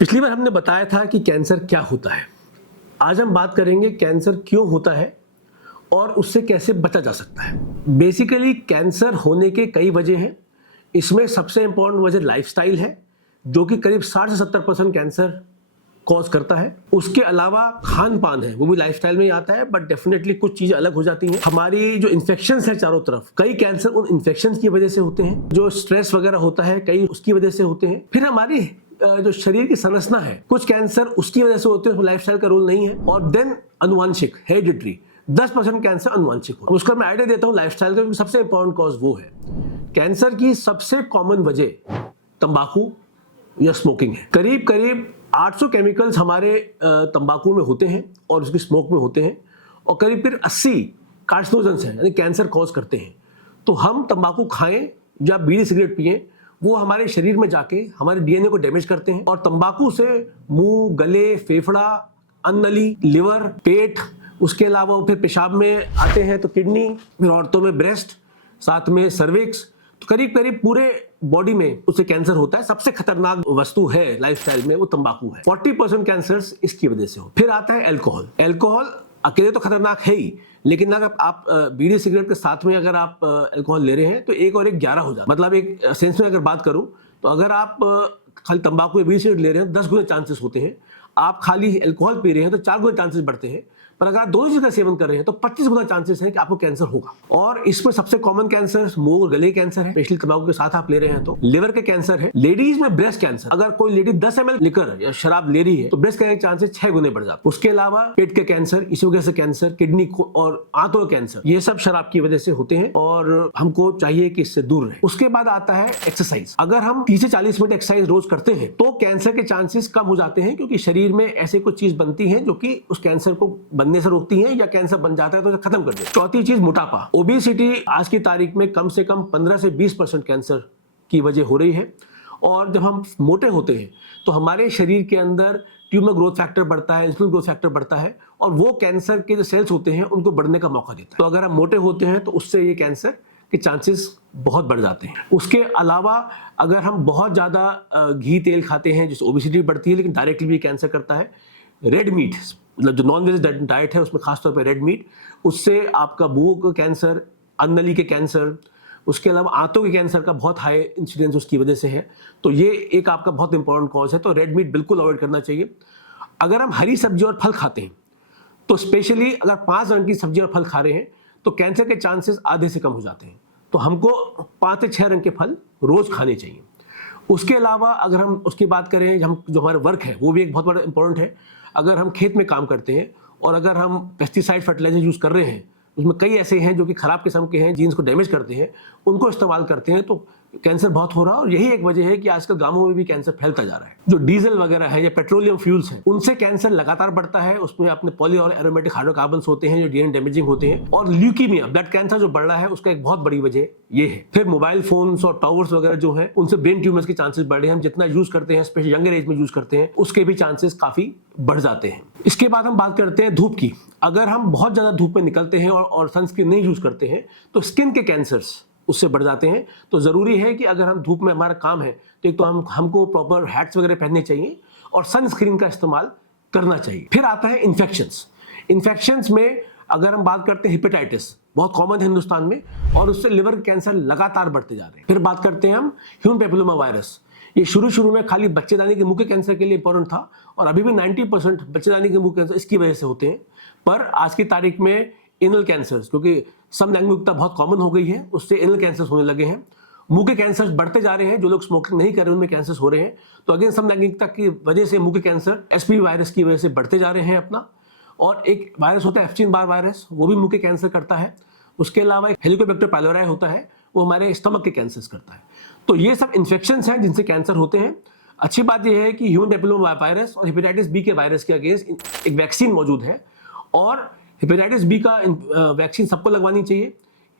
पिछली बार हमने बताया था कि कैंसर क्या होता है। आज हम बात करेंगे कैंसर क्यों होता है और उससे कैसे बचा जा सकता है। बेसिकली कैंसर होने के कई वजह हैं। इसमें सबसे इंपॉर्टेंट वजह लाइफस्टाइल है, जो कि करीब 60 से 70% कैंसर कॉज करता है। उसके अलावा खान पान है, वो भी लाइफस्टाइल में ही आता है, बट डेफिनेटली कुछ चीजें अलग हो जाती हैं। हमारी जो इन्फेक्शंस है चारों तरफ, कई कैंसर उन इन्फेक्शंस की वजह से होते हैं। जो स्ट्रेस वगैरह होता है कई उसकी वजह से होते हैं। फिर हमारी जो शरीर की संरचना है, कुछ कैंसर उसकी वजह से होते हैं, उसमें लाइफस्टाइल का रोल नहीं है। और देन अनुवांशिक, हेरिडिटरी, 10% कैंसर अनुवांशिक होता है। उसका मैं आइडिया देता हूँ लाइफस्टाइल का, क्योंकि सबसे इंपॉर्टेंट कॉज वो है। कैंसर की सबसे कॉमन वजह तंबाकू या स्मोकिंग है। करीब करीब 800 केमिकल्स हमारे तंबाकू में होते हैं और उसकी स्मोक में होते हैं, और करीब 80 कार्सिनोजेंस हैं, यानी कैंसर कॉज करते हैं। तो हम तंबाकू खाएं या बीड़ी सिगरेट पिएं, वो हमारे शरीर में जाके हमारे डीएनए को डैमेज करते हैं। और तंबाकू से मुंह, गले, फेफड़ा, अन्ननली, लिवर, पेट, उसके अलावा फिर पेशाब में आते हैं तो किडनी, फिर औरतों में ब्रेस्ट, साथ में सर्विक्स, तो करीब करीब पूरे बॉडी में उससे कैंसर होता है। सबसे खतरनाक वस्तु है लाइफस्टाइल में वो तंबाकू है। 40% कैंसर्स इसकी वजह से हो। फिर आता है अल्कोहल। अल्कोहल अकेले तो खतरनाक है ही, लेकिन अगर आप बीड़ी सिगरेट के साथ में अगर आप अल्कोहल ले रहे हैं तो 1 और 1 11 हो जाता है। मतलब एक सेंस में अगर बात करूं तो अगर आप खाली तंबाकू या बीड़ी सिगरेट ले रहे हैं 10 गुना चांसेस होते हैं। आप खाली अल्कोहल पी रहे हैं तो 4 गुना चांसेस बढ़ते हैं। पर अगर आप दोनों चीज का सेवन कर रहे हैं तो 25 गुना चांसेस है कि आपको कैंसर होगा। और इसमें सबसे कॉमन कैंसर मुंह और गले कैंसर है, स्पेशली तंबाकू के साथ आप ले रहे हैं तो। लिवर के कैंसर है। लेडीज में ब्रेस्ट कैंसर, अगर कोई लेडी 10 ml लिकर या शराब ले रही है तो ब्रेस्ट कैंसर के चांसेस 6 गुने बढ़ जाते हैं। उसके अलावा पेट के कैंसर, इसी वजह से कैंसर, किडनी और आंतों के कैंसर, ये सब शराब की वजह से होते हैं और हमको चाहिए कि इससे दूर रहे। उसके बाद आता है एक्सरसाइज। अगर हम 30 से 40 मिनट एक्सरसाइज रोज करते हैं तो कैंसर के चांसेस कम हो जाते हैं, क्योंकि शरीर में ऐसे कुछ चीज बनती है जो कि उस कैंसर को बनने से रोकती है, या कैंसर बन जाता है तो उसे खत्म कर देती है। चौथी चीज मोटापा। ओबेसिटी आज की तारीख में कम से कम 15 से 20% कैंसर की वजह हो रही है। और जब हम मोटे होते हैं तो हमारे शरीर के अंदर ट्यूमर ग्रोथ फैक्टर बढ़ता है, इंसुलिन ग्रोथ फैक्टर बढ़ता है, और वो कैंसर के जो सेल्स होते हैं उनको बढ़ने का मौका देता है। तो अगर हम मोटे होते हैं तो उससे ये कैंसर के चांसेस बहुत बढ़ जाते हैं। उसके अलावा अगर हम बहुत ज्यादा घी तेल खाते हैं जिससे ओबेसिटी बढ़ती है, लेकिन डायरेक्टली भी कैंसर करता है। रेड मीट, मतलब जो नॉन वेज डाइट है उसमें खासतौर पर रेड मीट, उससे आपका मुंह का कैंसर, अन्ननली के कैंसर, उसके अलावा आंतों के कैंसर का बहुत हाई इंसिडेंस उसकी वजह से है। तो ये एक आपका बहुत इंपॉर्टेंट कॉज है। तो रेड मीट बिल्कुल अवॉइड करना चाहिए। अगर हम हरी सब्जी और फल खाते हैं तो स्पेशली अगर 5 रंग की सब्जी और फल खा रहे हैं तो कैंसर के चांसेस आधे से कम हो जाते हैं। तो हमको 5 से 6 रंग के फल रोज खाने चाहिए। उसके अलावा अगर हम उसकी बात करें, हम जो हमारे वर्क है वो भी एक बहुत बड़ा इंपॉर्टेंट है। अगर हम खेत में काम करते हैं और अगर हम पेस्टिसाइड फर्टिलाइजर यूज कर रहे हैं, उसमें कई ऐसे हैं जो कि खराब किस्म के हैं, जीन्स को डैमेज करते हैं, उनको इस्तेमाल करते हैं, तो कैंसर बहुत हो रहा है। और यही एक वजह है कि आजकल गांवों में भी कैंसर फैलता जा रहा है। जो डीजल वगैरह है या पेट्रोलियम फ्यूल्स हैं, उनसे कैंसर लगातार बढ़ता है। उसमें अपने पॉली और एरोमेटिक हाइड्रोकार्बन्स होते हैं जो डीएनए डैमेजिंग होते हैं। और ल्यूकीमिया, ब्लड कैंसर जो बढ़ रहा है, उसका एक बहुत बड़ी वजह ये है। फिर मोबाइल फोन्स और टावर्स वगैरह जो है, उनसे ब्रेन ट्यूमर्स के चांसेस बढ़ रहे हैं। हम जितना यूज करते हैं, स्पेशली यंगर एज में यूज करते हैं, उसके भी चांसेस काफी बढ़ जाते हैं। इसके बाद हम बात करते हैं धूप की। अगर हम बहुत ज्यादा धूप में निकलते हैं और सनस्क्रीन नहीं यूज करते हैं तो स्किन के कैंसर्स उससे बढ़ जाते हैं। तो जरूरी है कि अगर हम धूप में हमारा काम है तो एक तो हमको प्रॉपर हैट्स वगैरह पहनने चाहिए और सनस्क्रीन का इस्तेमाल करना चाहिए। फिर आता है इन्फेक्शंस। इन्फेक्शंस में अगर हम बात करते हैं हिपेटाइटिस, बहुत कॉमन है हिंदुस्तान में, और उससे लिवर कैंसर लगातार बढ़ते जा रहे हैं। फिर बात करते हैं हम ह्यूमन पैपिलोमा वायरस। ये शुरू में खाली बच्चेदानी के मुंह के कैंसर के लिए इंपॉर्टेंट था, और अभी भी 90% बच्चेदानी के मुंह कैंसर इसकी वजह से होते हैं। पर आज की तारीख में एनल कैंसर्स, क्योंकि समलैंगिकता बहुत कॉमन हो गई है, उससे एनल कैंसर्स होने लगे हैं। मुंह के कैंसर्स बढ़ते जा रहे हैं। जो लोग स्मोकिंग नहीं कर रहे उनमें कैंसर्स हो रहे हैं। तो अगेन समलैंगिकता की वजह से मुंह के कैंसर एसपीवी वायरस की वजह से बढ़ते जा रहे हैं अपना। और एक वायरस होता है एप्स्टीन बार वायरस, वो भी मुंह के कैंसर करता है। उसके अलावा एक हेलिकोबैक्टर पाइलोराई होता है, वो हमारे स्टमक के कैंसर्स करता है। तो ये सब इन्फेक्शंस हैं जिनसे कैंसर होते हैं। अच्छी बात यह है कि ह्यूमन पैपिलोमा वायरस और हेपेटाइटिस बी के वायरस के अगेंस्ट एक वैक्सीन मौजूद है, और हेपेटाइटिस बी का वैक्सीन सबको लगवानी चाहिए।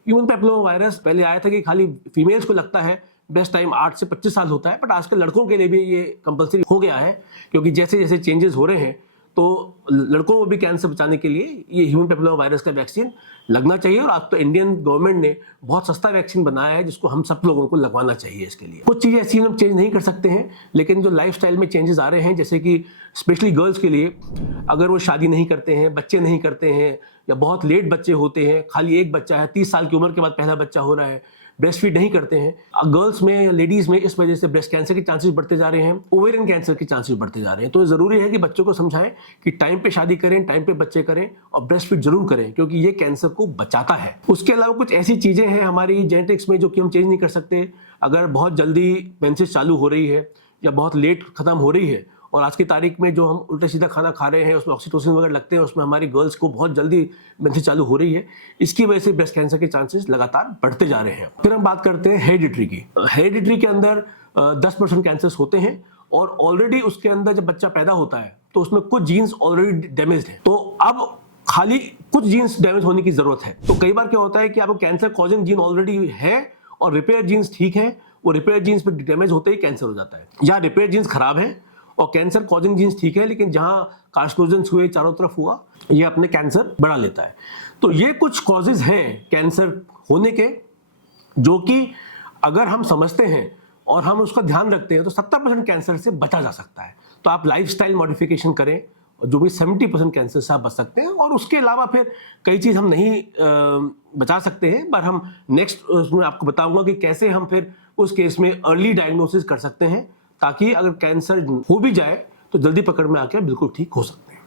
ह्यूमन पैपिलोमा वायरस पहले आया था कि खाली फीमेल्स को लगता है, बेस्ट टाइम 8 से 25 साल होता है, बट आजकल लड़कों के लिए भी ये कंपलसरी हो गया है, क्योंकि जैसे जैसे चेंजेस हो रहे हैं तो लड़कों को भी कैंसर बचाने के लिए ये ह्यूमन पैपिलोमा वायरस का वैक्सीन लगना चाहिए। और आज तो इंडियन गवर्नमेंट ने बहुत सस्ता वैक्सीन बनाया है जिसको हम सब लोगों को लगवाना चाहिए। इसके लिए कुछ चीज़ें ऐसी हम चेंज नहीं कर सकते हैं, लेकिन जो लाइफस्टाइल में चेंजेस आ रहे हैं, जैसे कि स्पेशली गर्ल्स के लिए, अगर वो शादी नहीं करते हैं, बच्चे नहीं करते हैं, या बहुत लेट बच्चे होते हैं, खाली एक बच्चा है, 30 साल की उम्र के बाद पहला बच्चा हो रहा है, ब्रेस्ट फीड नहीं करते हैं, गर्ल्स में या लेडीज में, इस वजह से ब्रेस्ट कैंसर के चांसेस बढ़ते जा रहे हैं, ओवेरियन कैंसर के चांसेस बढ़ते जा रहे हैं। तो ज़रूरी है कि बच्चों को समझाएं कि टाइम पे शादी करें, टाइम पे बच्चे करें और ब्रेस्ट फीड जरूर करें, क्योंकि ये कैंसर को बचाता है। उसके अलावा कुछ ऐसी चीज़ें हैं हमारी जेनेटिक्स में जो कि हम चेंज नहीं कर सकते। अगर बहुत जल्दी मेंसेस चालू हो रही है या बहुत लेट खत्म हो रही है, और आज की तारीख में जो हम उल्टा सीधा खाना खा रहे हैं उसमें ऑक्सीटोसिन वगैरह लगते हैं, उसमें हमारी गर्ल्स को बहुत जल्दी मेंसेस चालू हो रही है, इसकी वजह से ब्रेस्ट कैंसर के चांसेस लगातार बढ़ते जा रहे हैं। फिर हम बात करते हैं हेरिडिटरी की। हेरिडिटरी के अंदर 10% कैंसर्स होते हैं, और ऑलरेडी उसके अंदर जब बच्चा पैदा होता है तो उसमें कुछ जीन्स ऑलरेडी डैमेज्ड हैं, तो अब खाली कुछ जीन्स डैमेज होने की जरूरत है। तो कई बार क्या होता है कि आपको कैंसर कॉजिंग जीन ऑलरेडी है और रिपेयर जीन्स ठीक है, वो रिपेयर जीन्स पे डैमेज होते ही कैंसर हो जाता है। या रिपेयर जीन्स खराब है और कैंसर कॉजिंग जीन्स ठीक है, लेकिन जहां कार्सिनोजेंस हुए चारों तरफ हुआ, ये अपने कैंसर बढ़ा लेता है। तो ये कुछ कॉजेज हैं कैंसर होने के, जो कि अगर हम समझते हैं और हम उसका ध्यान रखते हैं तो 70% कैंसर से बचा जा सकता है। तो आप लाइफस्टाइल मॉडिफिकेशन करें, जो भी 70% कैंसर से आप बच सकते हैं। और उसके अलावा फिर कई चीज़ हम नहीं बचा सकते हैं, पर हम नेक्स्ट उसमें आपको बताऊंगा कि कैसे हम फिर उस केस में अर्ली डायग्नोसिस कर सकते हैं, ताकि अगर कैंसर हो भी जाए तो जल्दी पकड़ में आकर बिल्कुल ठीक हो सकते हैं।